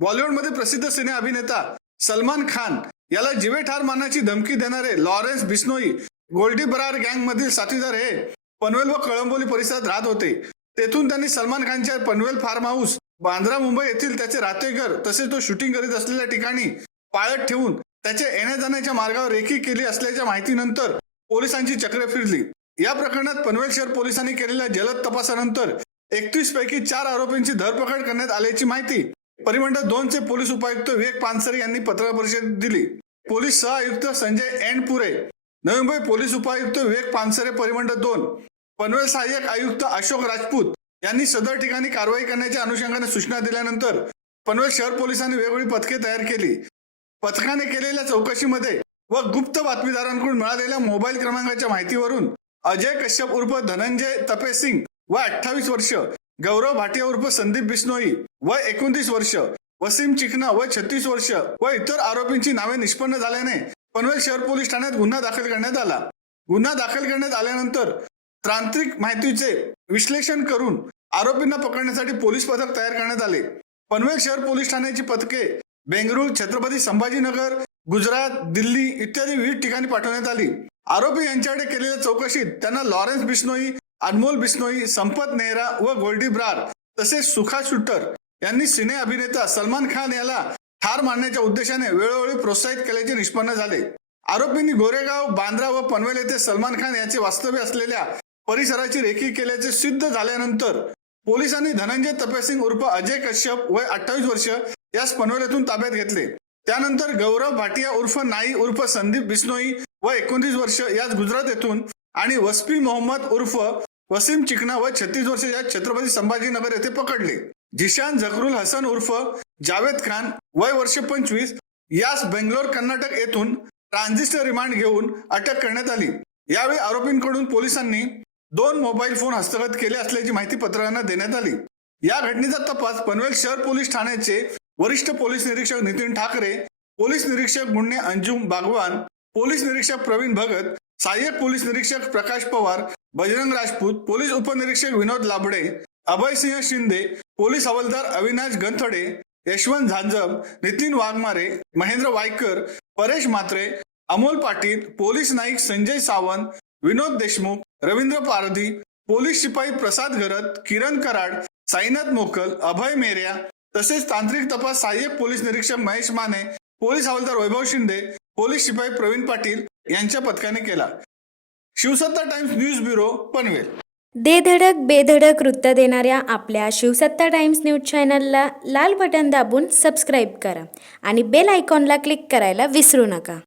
बॉलिवूडमध्ये प्रसिद्ध सिने अभिनेता सलमान खान याला जीवे ठार मारण्याची धमकी देणारे लॉरेन्स बिश्नोई गोल्डी बरार गँग मधील साथीदार हे पनवेल व कळंबोली परिसरात राहत होते। तेथून त्यांनी सलमान खानच्या पनवेल फार्म हाऊस, बांद्रा मुंबई येथील त्याचे राहते घर तसेच तो शूटिंग करीत असलेल्या ठिकाणी पाळत ठेवून त्याच्या येण्या जाण्याच्या मार्गावर रेकी केली असल्याच्या माहितीनंतर पोलिसांची चक्रे फिरली। या प्रकरणात पनवेल शहर पोलिसांनी केलेल्या जलद तपासानंतर 31 पैकी 4 आरोपींची धरपकड करण्यात आल्याची माहिती परिमंडळ 2 चे पोलीस उपायुक्त विवेक पानसरे यांनी पत्रकार परिषदेत दिली। पोलीस सह आयुक्त संजय एंडपुरे, नवी मुंबई पोलीस उपायुक्त विवेक पानसरे परिमंडळ 2, पनवेल सहाय्यक आयुक्त अशोक राजपूत यांनी सदर ठिकाणी कारवाई करण्याच्या अनुषंगाने सूचना दिल्यानंतर पनवेल शहर पोलिसांनी वेगवेगळी पथके तयार केली। पथकाने केलेल्या चौकशीमध्ये व गुप्त बातमीदारांकडून मिळालेल्या मोबाईल क्रमांकाच्या माहितीवरून अजय कश्यप उर्फ धनंजय तपेसिंग व 28 वर्ष, गौरव भाटिया उर्फ संदीप बिश्नोई वय 29 वर्ष, वसीम चिकना व 36 वर्ष व इतर आरोपींची नावे निष्पन्न झाल्याने पनवेल शहर पोलीस ठाण्यात गुन्हा दाखल करण्यात आला। गुन्हा दाखल करण्यात आल्यानंतर तांत्रिक माहितीचे विश्लेषण करून आरोपींना पकडण्यासाठी पोलीस पथक तयार करण्यात आले। पनवेल शहर पोलीस ठाण्याची पथके बेंगळुरू, छत्रपती संभाजीनगर, गुजरात, दिल्ली इत्यादी विविध ठिकाणी पाठवण्यात आली। आरोपी यांच्याकडे केलेल्या चौकशीत त्यांना लॉरेन्स बिश्नोई, अनमोल बिश्नोई, संपत नेहरा व गोल्डी ब्रार तसेच सुखा शूटर यांनी सिने अभिनेता सलमान खान याला ठार मारण्याच्या उद्देशाने वेळोवेळी प्रोत्साहित केल्याचे निष्पन्न झाले। आरोपींनी गोरेगाव, बांद्रा व पनवेल येथे सलमान खान याचे वास्तव्य असलेल्या परिसराची रेकी केल्याचे सिद्ध झाल्यानंतर पोलिसांनी धनंजय तपेसिंग उर्फ अजय कश्यप वय 28 वर्ष यास पनवेल येथून ताब्यात घेतले। त्यानंतर गौरव भाटिया उर्फ नाई उर्फ संदीप बिश्नोई व 29 वर्ष यास गुजरात येथून आणि वस्पी मोहम्मद उर्फ वसीम चिकना व 36 वर्ष यास छत्रपती संभाजीनगर येथे पकडले। जिशान जकरुल हसन उर्फ जावेद खान वय वर्ष 25 यास बेंगलोर कर्नाटक येथून ट्रान्झिस्टर रिमांड घेऊन अटक करण्यात आली। यावेळी आरोपींकडून पोलिसांनी 2 मोबाईल फोन हस्तगत केले असल्याची माहिती पत्रकारांना देण्यात आली। या घटनेचा तपास पनवेल शहर पोलीस ठाण्याचे वरिष्ठ पोलीस निरीक्षक नितीन ठाकरे, पोलीस निरीक्षक गुन्हे अंजुम बागवान, पोलीस निरीक्षक प्रवीण भगत, सहाय्यक पोलीस निरीक्षक प्रकाश पवार, बजरंग राजपूत, पोलीस उपनिरीक्षक विनोद लाबडे, अभयसिंह शिंदे, पोलीस हवालदार अविनाश गंथडे, यशवंत झांजम, नितीन वाघमारे, महेंद्र वायकर, परेश म्हात्रे, अमोल पाटील, पोलीस नाईक संजय सावंत, विनोद देशमुख, रवींद्र पारधी, पोलीस शिपाई प्रसाद गरत, किरण कराड, साईनाथ मोकल, अभय मेऱ्या तसेच तांत्रिक तपास सहाय्यक पोलीस निरीक्षक महेश माने, पोलीस हवालदार वैभव शिंदे, पोलीस शिपाई प्रवीण पाटील यांच्या पथकाने केला। शिवसत्ता टाइम्स न्यूज ब्युरो, पनवेल। देधडक बेधडक वृत्त देणाऱ्या आपल्या शिवसत्ता टाइम्स न्यूज चॅनलला लाल बटन दाबून सबस्क्राईब करा आणि बेल आयकॉनला क्लिक करायला विसरू नका।